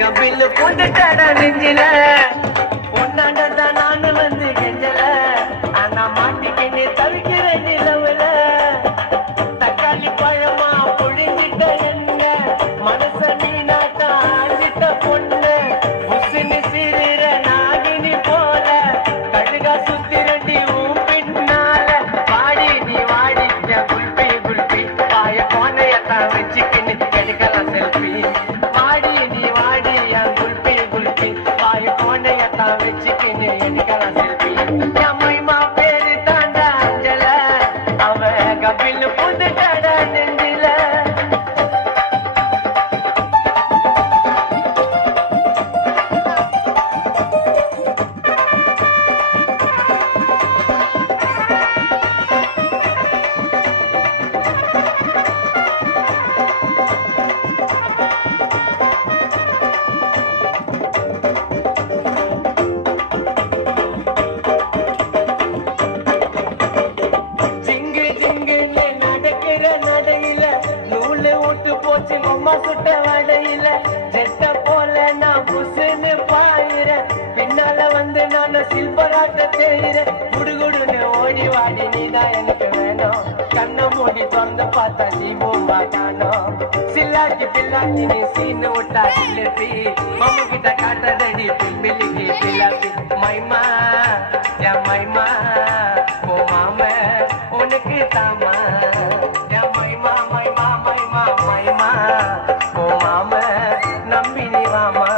கம்பில் பூந்துட்டடா நெஞ்சில பொண்ணாண்டதான் நானு வந்து கெஞ்சல ஆனா மாட்டிக்கின்னு தவிக்கிற நிலவுல தக்காளி பழமா பொழிஞ்சிட்ட என்ன மனச மீனாட்டா ஆஞ்சிட்ட பொண்ணு உசுனு சிறுற நாகினி போல கழுகா சுத்திரண்டி உன் பின்னால வாடி நீ வாடி குல்பி குல்பி பாய கோனையத்தான் வச்சுக்கின்னு எடுக்கலாம் செல்ஃபி வாடி நீ வாடி என் குல்பி குல்பி பாய கோனையத்தான் வச்சுக்கின்னு எடுக்கலாம் செல்ஃபி என் மைமா பேரு தாண்டா அஞ்சல அவ கபில் புதுடா நெஞ்சில போச்சு அம்மா சுட்ட வடையில செத்த போல நான் புசுன்னு பாயிறேன் பின்னால வந்து நான் சில்பராட்ட தேயிறேன் குடுகுடுன்னு ஓடி வாடி நீதான் எனக்கு வேணும் கண்ணை மூடி திறந்து பார்த்தா ஜீவமா காணோம் சில்லாக்கி பில்லாக்கி நீ சீனு விட்டா சில்லி மாமா கிட்ட காட்டதடி பில்மிலிக்கு பில்லாக்கி மைமா என் மைமா ஓ மாம உனக்கு தாமா என் மைமா மைமா மைமா மைமா ஓ மாம நம்பி நீ வாமா